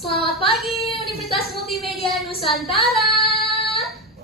Selamat pagi Universitas Multimedia Nusantara.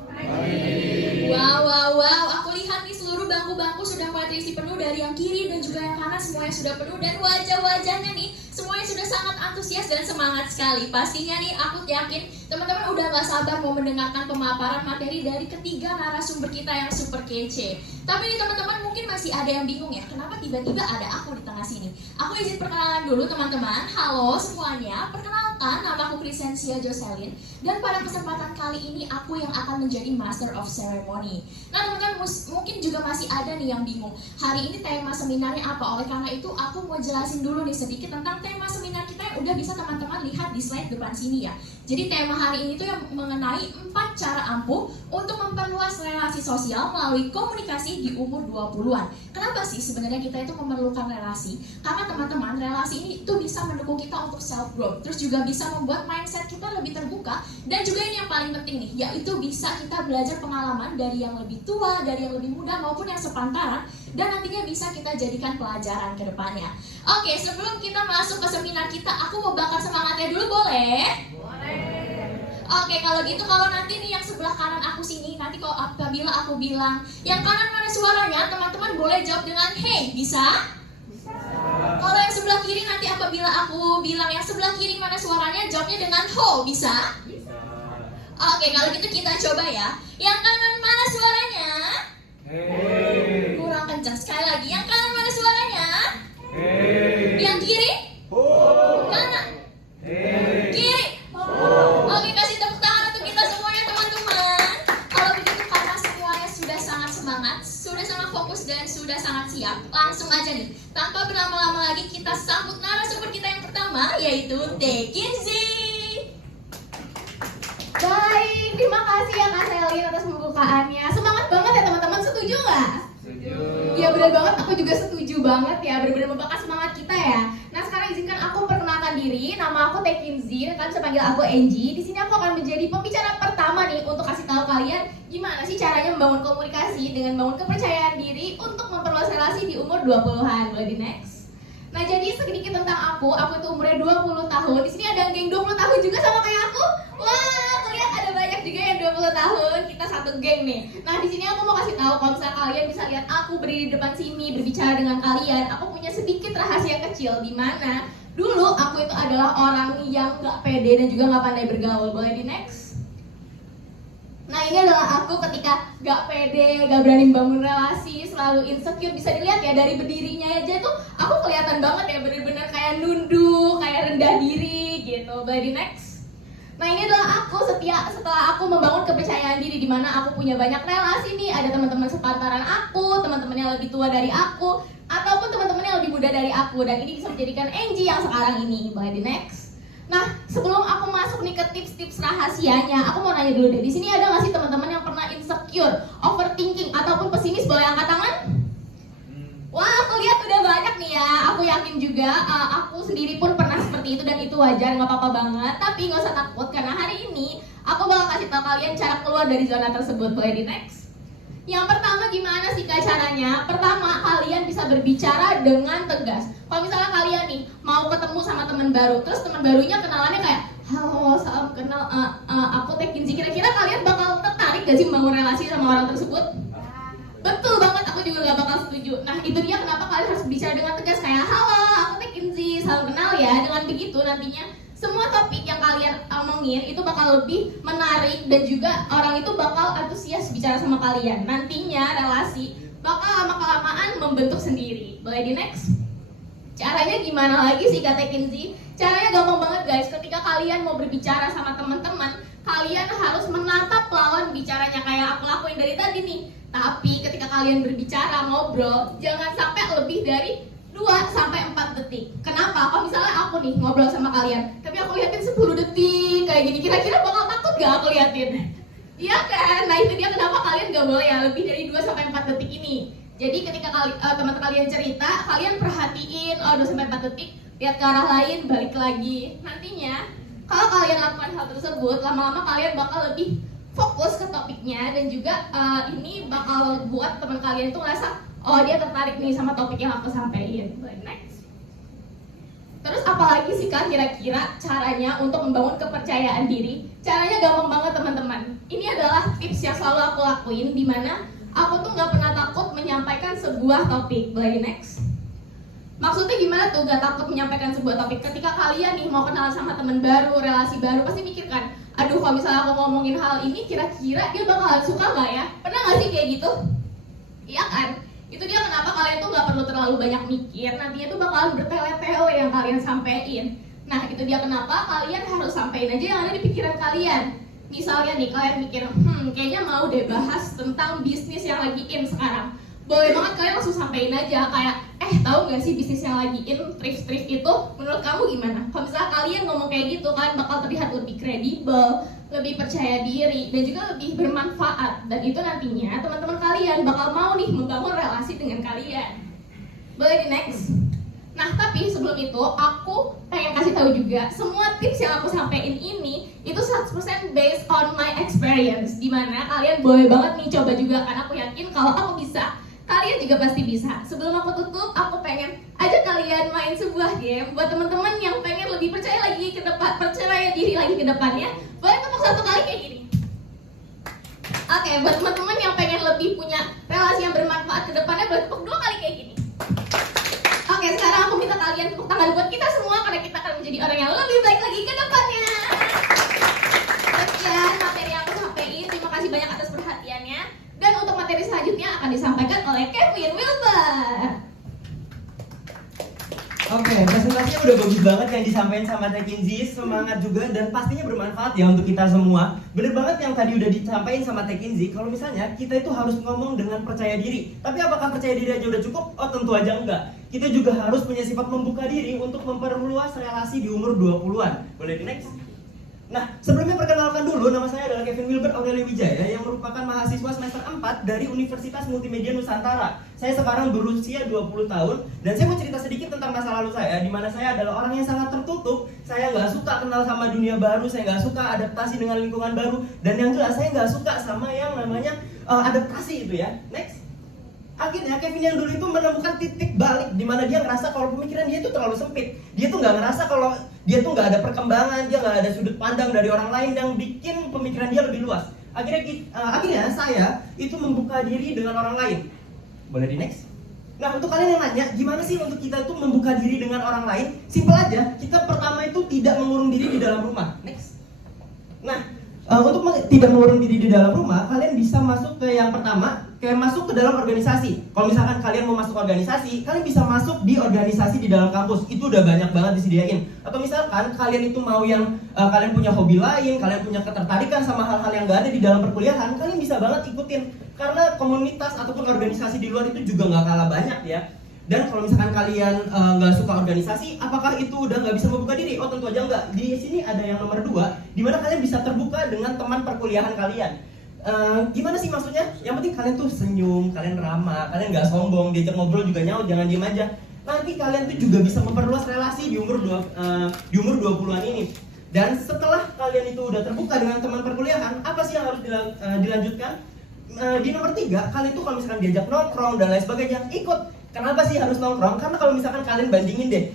Pagi. Wow, aku lihat nih seluruh bangku-bangku sudah mulai terisi penuh, dari yang kiri dan juga yang kanan semuanya sudah penuh, dan wajah-wajahnya nih semuanya sudah sangat antusias dan semangat sekali. Pastinya nih aku yakin teman-teman udah gak sabar mau mendengarkan pemaparan materi dari ketiga narasumber kita yang super kece. Tapi nih teman-teman mungkin masih ada yang bingung ya, kenapa tiba-tiba ada aku di tengah sini. Aku izin perkenalan dulu teman-teman. Halo semuanya, perkenalkan nama aku Crescentia Jocelyn, dan pada kesempatan kali ini aku yang akan menjadi Master of Ceremony. Nah teman-teman mungkin juga masih ada nih yang bingung, hari ini tema seminarnya apa. Oleh karena itu aku mau jelasin dulu nih sedikit tentang tema seminar kita yang udah bisa teman-teman lihat di slide depan sini ya. Jadi tema hari ini tuh yang mengenai 4 cara ampuh untuk memperluas relasi sosial melalui komunikasi di umur 20-an. Kenapa sih sebenarnya kita itu memerlukan relasi? Karena teman-teman, relasi ini tuh bisa mendukung kita untuk self growth, terus juga bisa membuat mindset kita lebih terbuka, dan juga ini yang paling penting nih, yaitu bisa kita belajar pengalaman dari yang lebih tua, dari yang lebih muda maupun yang sepantaran, dan nantinya bisa kita jadikan pelajaran ke depannya. Oke, sebelum kita masuk ke seminar kita, aku mau bakar semangatnya dulu, boleh? Oke, kalau gitu, kalau nanti nih yang sebelah kanan aku sini, nanti kalau apabila aku bilang yang kanan mana suaranya, teman-teman boleh jawab dengan hey, bisa? Bisa. Kalau yang sebelah kiri nanti apabila aku bilang yang sebelah kiri mana suaranya, jawabnya dengan ho, bisa? Bisa. Oke, kalau gitu kita coba ya. Yang kanan mana suaranya? Hey. Kurang kencang, sekali lagi. Yang kanan mana suaranya? Hey. Yang kiri? Ho. Kanan? Hey. Kiri? Oke, kasih tepuk tangan untuk kita semuanya teman-teman. Kalau begitu karena semuanya sudah sangat semangat, sudah sangat fokus, dan sudah sangat siap, langsung aja nih, tanpa berlama-lama lagi kita sambut narasumber kita yang pertama, yaitu Teh Kinsey. Baik, terima kasih ya Kak Selin atas pembukaannya. Semangat banget ya teman-teman, setuju nggak? Setuju. Ya benar banget, aku juga setuju banget ya, benar-benar membakar semangat kita ya. Nah sekarang izinkan aku perkenalkan diri, nama aku Teh Kinsey, kalian bisa panggil aku Angie. Di sini aku akan menjadi pembicara pertama nih untuk kasih tahu kalian gimana sih caranya membangun komunikasi dengan membangun kepercayaan diri untuk memperluas relasi di umur 20-an. Boleh di next? Nah jadi sedikit tentang aku itu umurnya 20 tahun. Di sini ada geng 20 tahun juga sama kayak aku. Wah, aku lihat ada banyak juga yang 20 tahun. Kita satu geng nih. Nah di sini aku mau kasih tahu kalau misalnya kalian bisa lihat aku berdiri di depan sini berbicara dengan kalian, aku punya sedikit rahasia kecil di mana dulu aku itu adalah orang yang gak pede dan juga gak pandai bergaul. Boleh di next? Nah ini adalah aku ketika gak pede, gak berani membangun relasi, selalu insecure. Bisa dilihat ya dari berdirinya aja tuh aku kelihatan banget ya bener-bener kayak nunduk, kayak rendah diri gitu. Boleh di next? Nah ini adalah aku setelah aku membangun kepercayaan diri, di mana aku punya banyak relasi nih. Ada teman-teman sepantaran aku, teman-teman yang lebih tua dari aku, ataupun teman-teman yang lebih muda dari aku. Dan ini bisa menjadikan Angie yang sekarang ini. Boleh di next? Nah, sebelum aku masuk nih ke tips-tips rahasianya, aku mau nanya dulu deh. Di sini ada nggak sih teman-teman yang pernah insecure, overthinking, ataupun pesimis? Boleh angkat tangan? Wah, aku lihat udah banyak nih ya. Aku yakin juga, aku sendiri pun pernah seperti itu, dan itu wajar, nggak apa-apa banget. Tapi nggak usah takut, karena hari ini aku bakal kasih tahu kalian cara keluar dari zona tersebut. Boleh di next? Yang pertama, gimana sih Kak caranya? Pertama, kalian bisa berbicara dengan tegas. Kalau misalnya kalian nih mau ketemu sama teman baru, terus teman barunya kenalannya kayak, halo, salam kenal, aku Teh Kinsey. Kira-kira kalian bakal tertarik gak sih membangun relasi sama orang tersebut? Betul banget, aku juga gak bakal setuju. Nah itu dia kenapa kalian harus bicara dengan tegas, kayak, halo, aku Teh Kinsey, salam kenal ya. Dengan begitu nantinya semua topik yang kalian omongin itu bakal lebih menarik, dan juga orang itu bakal antusias bicara sama kalian. Nantinya relasi bakal lama-kelamaan membentuk sendiri. Boleh di next? Caranya gimana lagi sih Kak Teh Kinsey? Caranya gampang banget guys. Ketika kalian mau berbicara sama teman-teman, kalian harus menatap lawan bicaranya kayak aku lakuin dari tadi nih. Tapi ketika kalian berbicara, ngobrol, jangan sampai lebih dari 2-4 detik. Kenapa? Kalau misalnya aku nih ngobrol sama kalian, tapi aku liatin 10 detik kayak gini, kira-kira bakal takut gak aku liatin? Iya kan? Nah itu dia kenapa kalian gak boleh ya lebih dari 2-4 detik ini. Jadi ketika teman kalian cerita, kalian perhatiin 2-4 detik, lihat ke arah lain, balik lagi. Nantinya kalau kalian lakukan hal tersebut, lama-lama kalian bakal lebih fokus ke topiknya, dan juga ini bakal buat teman kalian tuh ngerasa, oh dia tertarik nih sama topik yang aku sampaikan. Next. Terus apalagi sih Kak kira-kira caranya untuk membangun kepercayaan diri? Caranya gampang banget teman-teman. Ini adalah tips yang selalu aku lakuin, dimana aku tuh nggak pernah takut menyampaikan sebuah topik. Boleh next? Maksudnya gimana tuh gak takut menyampaikan sebuah topik? Ketika kalian nih mau kenal sama teman baru, relasi baru, pasti mikir kan, aduh kalau misalnya aku ngomongin hal ini kira-kira dia bakalan suka gak ya? Pernah gak sih kayak gitu? Iya kan? Itu dia kenapa kalian tuh gak perlu terlalu banyak mikir, nantinya tuh bakalan bertele-tele yang kalian sampein. Nah itu dia kenapa kalian harus sampein aja yang ada di pikiran kalian. Misalnya nih kalian mikir, kayaknya mau deh bahas tentang bisnis yang lagi in sekarang. Boleh banget kalian langsung sampein aja kayak, tahu nggak sih bisnis yang lagi in, thrift itu, menurut kamu gimana? Kalau misalnya kalian ngomong kayak gitu kan bakal terlihat lebih kredibel, lebih percaya diri, dan juga lebih bermanfaat. Dan itu nantinya teman-teman kalian bakal mau nih membangun relasi dengan kalian. Boleh di next? Nah tapi sebelum itu aku pengen kasih tahu juga semua tips yang aku sampein ini itu 100% based on my experience, dimana kalian boleh banget nih coba juga, karena aku yakin kalau aku bisa, kalian juga pasti bisa. Sebelum aku tutup, aku pengen ajak kalian main sebuah game buat teman-teman yang pengen lebih percaya lagi ke depan, percaya diri lagi ke depannya. Boleh tepuk satu kali kayak gini. Oke, buat teman-teman yang pengen lebih punya relasi yang bermanfaat ke depannya, boleh tepuk 2 kali kayak gini. Oke, sekarang aku minta kalian tepuk tangan buat kita semua karena kita akan menjadi orang yang lebih baik lagi ke depannya. Sekian materi yang aku sampaikan. Terima kasih banyak atas perhatiannya. Dan untuk materi selanjutnya akan disampaikan oleh Kevin Wilber. Oke, presentasinya udah bagus banget yang disampaikan sama Teh Kinzi, semangat juga dan pastinya bermanfaat ya untuk kita semua. Bener banget yang tadi udah disampaikan sama Teh Kinzi, kalau misalnya kita itu harus ngomong dengan percaya diri. Tapi apakah percaya diri aja udah cukup? Oh tentu aja enggak. Kita juga harus punya sifat membuka diri untuk memperluas relasi di umur 20-an. Boleh di next? Nah, sebelumnya perkenalkan dulu, nama saya adalah Kevin Wilber Aureli Wijaya yang merupakan mahasiswa semester 4 dari Universitas Multimedia Nusantara. Saya sekarang berusia 20 tahun dan saya mau cerita sedikit tentang masa lalu saya, di mana saya adalah orang yang sangat tertutup. Saya nggak suka kenal sama dunia baru, saya nggak suka adaptasi dengan lingkungan baru, dan yang jelas saya nggak suka sama yang namanya adaptasi itu ya. Next. Akhirnya Kevin yang dulu itu menemukan titik balik di mana dia ngerasa kalau pemikiran dia itu terlalu sempit. Dia tuh nggak ngerasa kalau dia tuh nggak ada perkembangan, dia nggak ada sudut pandang dari orang lain yang bikin pemikiran dia lebih luas. Akhirnya saya itu membuka diri dengan orang lain. Boleh di next? Nah untuk kalian yang nanya, gimana sih untuk kita tuh membuka diri dengan orang lain? Simpel aja, kita pertama itu tidak mengurung diri di dalam rumah. Next. Nah, untuk tidak mengurung diri di dalam rumah, kalian bisa masuk ke yang pertama, kayak masuk ke dalam organisasi. Kalau misalkan kalian mau masuk organisasi, kalian bisa masuk di organisasi di dalam kampus. Itu udah banyak banget disediain. Atau misalkan kalian itu mau yang kalian punya hobi lain, kalian punya ketertarikan sama hal-hal yang gak ada di dalam perkuliahan, kalian bisa banget ikutin. Karena komunitas ataupun organisasi di luar itu juga gak kalah banyak ya. Dan kalau misalkan kalian nggak suka organisasi, apakah itu udah nggak bisa membuka diri? Oh tentu aja nggak. Di sini ada yang nomor 2, di mana kalian bisa terbuka dengan teman perkuliahan kalian. Gimana sih maksudnya? Yang penting kalian tuh senyum, kalian ramah, kalian nggak sombong, diajak ngobrol juga nyaut, jangan diem aja. Nanti kalian tuh juga bisa memperluas relasi di umur 20-an ini. Dan setelah kalian itu udah terbuka dengan teman perkuliahan, apa sih yang harus dilanjutkan? Di nomor 3, kalian tuh kalau misalkan diajak nongkrong dan lain sebagainya, ikut. Kenapa sih harus nongkrong? Karena kalau misalkan kalian bandingin deh,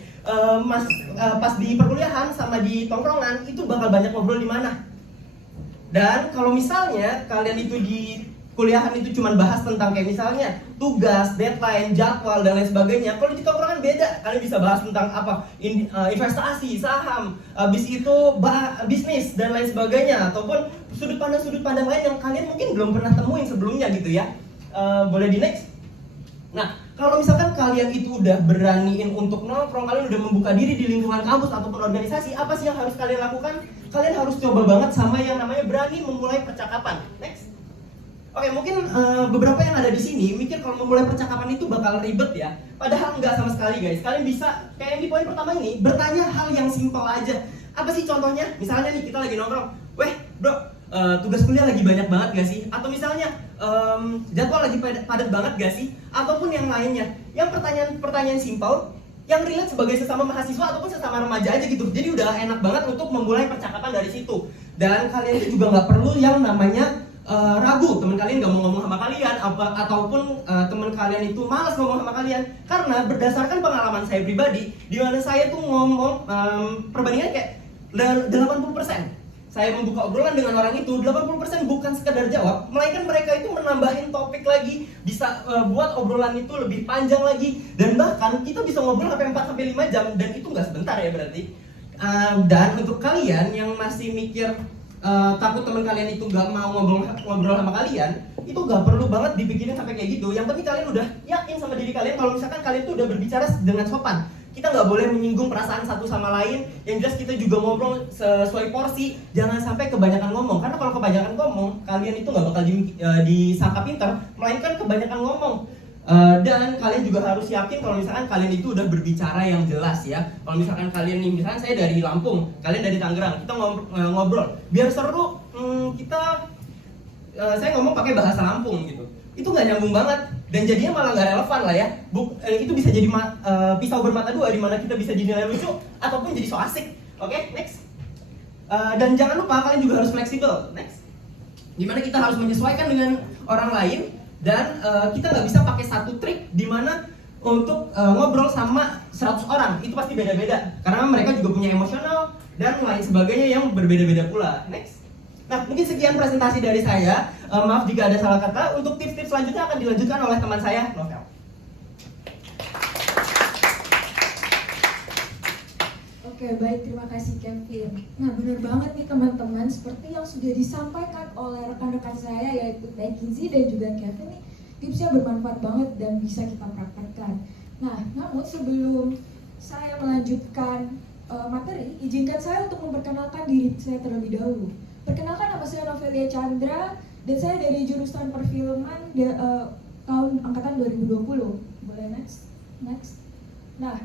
pas di perkuliahan sama di tongkrongan itu bakal banyak ngobrol di mana. Dan kalau misalnya kalian itu di kuliahan itu cuma bahas tentang kayak misalnya tugas, deadline, jadwal dan lain sebagainya. Kalau di tongkrongan beda, kalian bisa bahas tentang apa? Investasi, saham, habis itu bisnis dan lain sebagainya, ataupun sudut pandang lain yang kalian mungkin belum pernah temuin sebelumnya gitu ya. Boleh di next? Nah, kalau misalkan kalian itu udah beraniin untuk nongkrong, kalian udah membuka diri di lingkungan kampus ataupun organisasi, apa sih yang harus kalian lakukan? Kalian harus coba banget sama yang namanya berani memulai percakapan. Next. Oke, mungkin beberapa yang ada di sini mikir kalau memulai percakapan itu bakal ribet ya. Padahal enggak sama sekali guys. Kalian bisa, kayak yang di poin pertama ini, bertanya hal yang simpel aja. Apa sih contohnya? Misalnya nih kita lagi nongkrong, weh bro, tugas kuliah lagi banyak banget gak sih? Atau misalnya jadwal lagi padat banget gak sih? Ataupun yang lainnya. Yang pertanyaan simpel yang relate sebagai sesama mahasiswa ataupun sesama remaja aja gitu. Jadi udah enak banget untuk memulai percakapan dari situ. Dan kalian itu juga nggak perlu yang namanya ragu, teman kalian nggak mau ngomong sama kalian, ataupun teman kalian itu malas ngomong sama kalian, karena berdasarkan pengalaman saya pribadi, di mana saya tuh ngomong perbandingan kayak 80%. Saya membuka obrolan dengan orang itu, 80% bukan sekedar jawab, melainkan mereka itu menambahin topik lagi, bisa buat obrolan itu lebih panjang lagi, dan bahkan kita bisa ngobrol sampai 4-5 jam, dan itu nggak sebentar ya berarti. Dan untuk kalian yang masih mikir takut teman kalian itu nggak mau ngobrol sama kalian, itu nggak perlu banget dipikirin sampai kayak gitu. Yang penting kalian udah yakin sama diri kalian kalau misalkan kalian tuh udah berbicara dengan sopan. Kita nggak boleh menyinggung perasaan satu sama lain. Yang jelas kita juga ngobrol sesuai porsi. Jangan sampai kebanyakan ngomong. Karena kalau kebanyakan ngomong, kalian itu nggak bakal disangka pintar, melainkan kebanyakan ngomong. Dan kalian juga harus yakin kalau misalkan kalian itu udah berbicara yang jelas ya. Kalau misalkan kalian nih, misalkan saya dari Lampung, kalian dari Tangerang, kita ngobrol. Biar seru, saya ngomong pakai bahasa Lampung gitu. Itu nggak nyambung banget. Dan jadinya malah nggak relevan lah ya. Itu bisa jadi pisau bermata dua, di mana kita bisa dinilai lucu ataupun jadi so asik. Oke, next. Dan jangan lupa kalian juga harus fleksibel. Next. Dimana kita harus menyesuaikan dengan orang lain dan kita nggak bisa pakai satu trik di mana untuk ngobrol sama 100 orang itu pasti beda-beda karena mereka juga punya emosional dan lain sebagainya yang berbeda-beda pula. Next. Nah, mungkin sekian presentasi dari saya. Maaf jika ada salah kata. Untuk tips-tips selanjutnya akan dilanjutkan oleh teman saya, Novel. Oke, baik, terima kasih Kevin. Nah, benar banget nih teman-teman, seperti yang sudah disampaikan oleh rekan-rekan saya yaitu Teh Kizi dan juga Kevin nih, tipsnya bermanfaat banget dan bisa kita praktekkan. Nah, namun sebelum saya melanjutkan materi, izinkan saya untuk memperkenalkan diri saya terlebih dahulu. Perkenalkan, nama saya Novelia Chandra dan saya dari jurusan perfilman tahun angkatan 2020. Boleh next? Nah,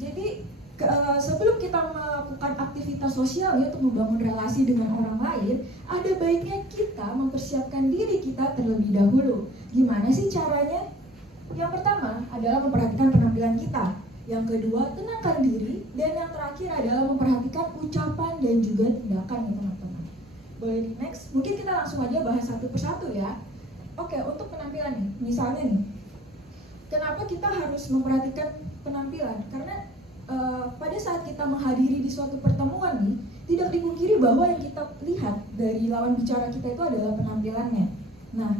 jadi sebelum kita melakukan aktivitas sosial ya untuk membangun relasi dengan orang lain, ada baiknya kita mempersiapkan diri kita terlebih dahulu. Gimana sih caranya? Yang pertama adalah memperhatikan penampilan kita. Yang kedua, tenangkan diri. Dan yang terakhir adalah memperhatikan ucapan dan juga tindakan ya teman-teman. Boleh di next? Mungkin kita langsung aja bahas satu persatu ya. Oke, untuk penampilan nih, misalnya nih, kenapa kita harus memperhatikan penampilan? Karena pada saat kita menghadiri di suatu pertemuan nih, tidak dipungkiri bahwa yang kita lihat dari lawan bicara kita itu adalah penampilannya. Nah,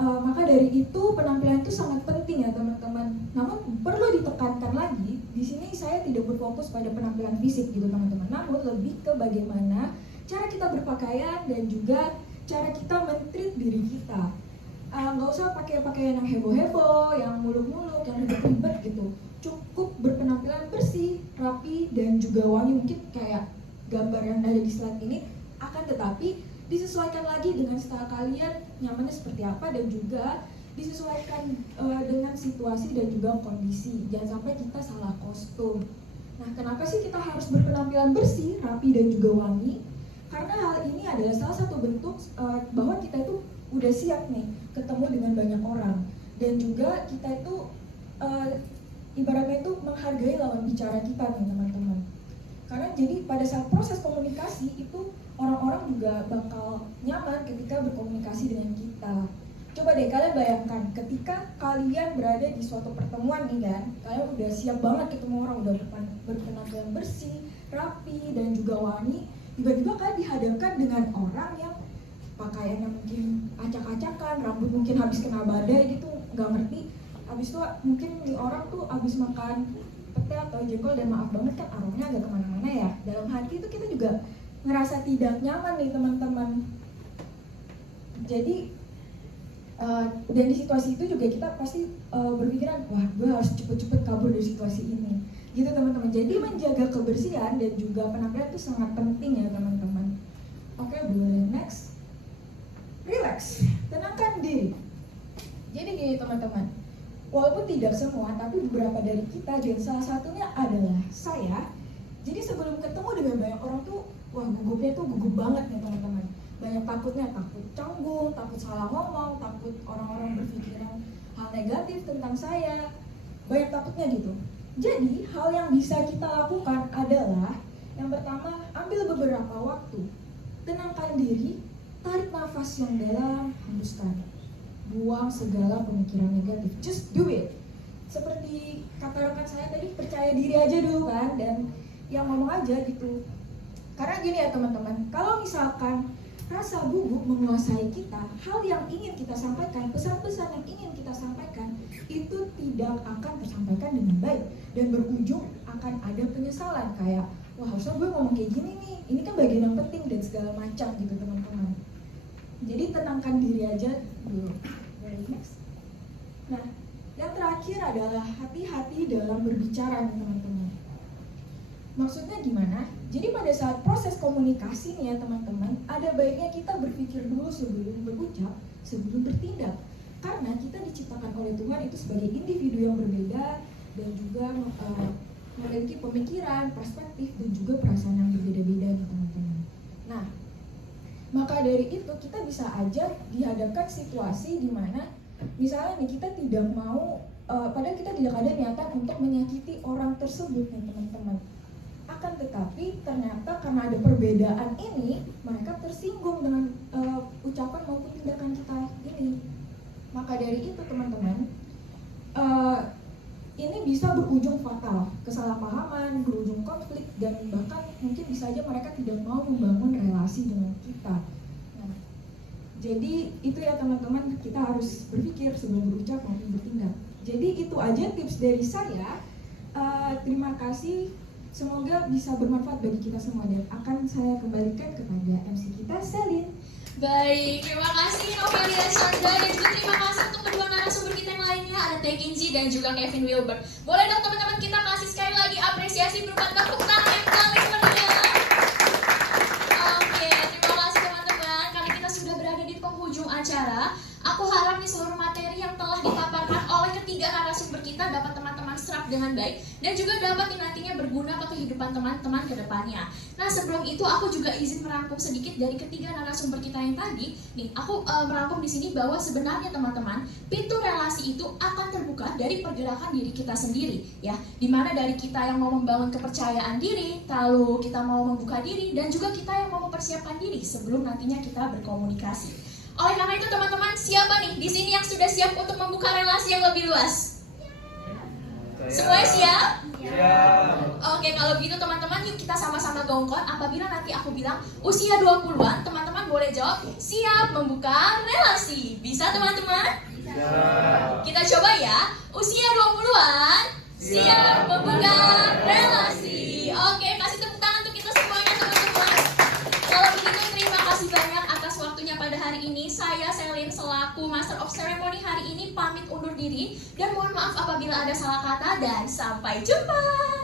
maka dari itu penampilan itu sangat penting ya teman-teman. Namun perlu ditekankan lagi, di sini saya tidak berfokus pada penampilan fisik gitu teman-teman. Namun lebih ke bagaimana cara kita berpakaian dan juga cara kita men-treat diri kita. Nggak usah pakai pakaian yang heboh-heboh, yang muluk-muluk, yang ribet-ribet gitu. Cukup berpenampilan bersih, rapi, dan juga wangi. Mungkin kayak gambar yang ada di slide ini. Akan tetapi disesuaikan lagi dengan style kalian, nyamannya seperti apa, dan juga disesuaikan dengan situasi dan juga kondisi. Jangan sampai kita salah kostum. Nah, kenapa sih kita harus berpenampilan bersih, rapi, dan juga wangi? Karena hal ini adalah salah satu bentuk bahwa kita itu udah siap nih ketemu dengan banyak orang. Dan juga kita itu ibaratnya itu menghargai lawan bicara kita nih teman-teman. Karena jadi pada saat proses komunikasi itu orang-orang juga bakal nyaman ketika berkomunikasi dengan kita. Coba deh kalian bayangkan ketika kalian berada di suatu pertemuan nih kan, kalian udah siap banget ketemu orang, udah berpenampilan bersih, rapi, dan juga wangi. Tiba-tiba kalian dihadapkan dengan orang yang pakaiannya mungkin acak-acakan, rambut mungkin habis kena badai gitu, nggak ngerti. Habis itu mungkin nih orang tuh habis makan pete atau jengkol dan maaf banget kan aromanya agak kemana-mana ya. Dalam hati itu kita juga ngerasa tidak nyaman nih teman-teman. Jadi dan di situasi itu juga kita pasti berpikiran, wah gue harus cepet-cepet kabur dari situasi ini. Gitu teman-teman. Jadi menjaga kebersihan dan juga penampilan itu sangat penting ya teman-teman. Oke, boleh next. Relax, tenangkan diri. Jadi gini teman-teman, walaupun tidak semua, tapi beberapa dari kita, dan salah satunya adalah saya. Jadi sebelum ketemu dengan banyak orang tuh, wah gugupnya tuh gugup banget nih teman-teman. Banyak takutnya, takut canggung, takut salah ngomong, takut orang-orang berpikiran hal negatif tentang saya. Banyak takutnya gitu. Jadi hal yang bisa kita lakukan adalah yang pertama, ambil beberapa waktu, tenangkan diri, tarik nafas yang dalam, hembuskan. Buang segala pemikiran negatif. Just do it. Seperti kata rekan saya tadi, percaya diri aja dulu kan, dan yang ngomong aja gitu. Karena gini ya teman-teman, kalau misalkan rasa gugup menguasai kita, hal yang ingin kita sampaikan, pesan-pesan yang ingin kita sampaikan, itu tidak akan tersampaikan dengan baik dan berujung akan ada penyesalan kayak, wah harusnya gue ngomong kayak gini nih, ini kan bagian yang penting dan segala macam gitu teman-teman. Jadi tenangkan diri aja dulu. Next. Nah, yang terakhir adalah hati-hati dalam berbicara nih teman-teman. Maksudnya gimana? Jadi pada saat proses komunikasi nih ya teman-teman, ada baiknya kita berpikir dulu sebelum berucap, sebelum bertindak. Karena kita diciptakan oleh Tuhan itu sebagai individu yang berbeda dan juga memiliki pemikiran, perspektif, dan juga perasaan yang berbeda-beda nih teman-teman. Nah, maka dari itu kita bisa aja dihadapkan situasi di mana misalnya nih kita tidak mau, padahal kita tidak ada niatan untuk menyakiti orang tersebut nih teman-teman. Akan tetapi ternyata karena ada perbedaan ini, mereka tersinggung dengan ucapan maupun tindakan kita ini. Maka dari itu teman-teman, ini bisa berujung fatal, kesalahpahaman, berujung konflik, dan bahkan mungkin bisa aja mereka tidak mau membangun relasi dengan kita. Nah, jadi itu ya teman-teman, kita harus berpikir sebelum berucap maupun bertindak. Jadi itu aja tips dari saya. Terima kasih. Semoga bisa bermanfaat bagi kita semua dan akan saya kembalikan kepada MC kita, Selin. Baik, terima kasih Novelia Chandra dan juga terima kasih untuk kedua narasumber kita yang lainnya, ada Tae Kinzi dan juga Kevin Wilbert. Boleh dong teman-teman kita kasih sekali lagi apresiasi berupa tepuk tangan yang paling meriah. Oke, terima kasih teman-teman. Kali kita sudah berada di penghujung acara. Aku harap nih seluruh materi yang telah dipaparkan oleh ketiga narasumber kita dapat teman-teman serap dengan baik dan juga dapat nantinya berguna ke kehidupan teman-teman ke depannya. Nah, sebelum itu aku juga izin merangkum sedikit dari ketiga narasumber kita yang tadi. Nih, aku merangkum di sini bahwa sebenarnya teman-teman, pintu relasi itu akan terbuka dari pergerakan diri kita sendiri, ya. Dimana dari kita yang mau membangun kepercayaan diri, lalu kita mau membuka diri, dan juga kita yang mau mempersiapkan diri sebelum nantinya kita berkomunikasi. Oleh karena itu teman-teman, siapa nih di sini yang sudah siap untuk membuka relasi yang lebih luas? Semuanya siap? Siap. Oke, kalau gitu teman-teman, yuk kita sama-sama gongkon. Apabila nanti aku bilang usia 20-an, teman-teman boleh jawab siap membuka relasi. Bisa teman-teman? Bisa. Kita coba ya. Usia 20-an, siap membuka relasi. Oke, kasih tepuk tangan untuk kita semuanya teman-teman. Kalau begitu terima kasih banyak atas waktunya pada hari ini. Saya Selin selaku Master of Ceremony hari ini pamit undur diri dan mohon maaf apabila ada salah kata dan sampai jumpa.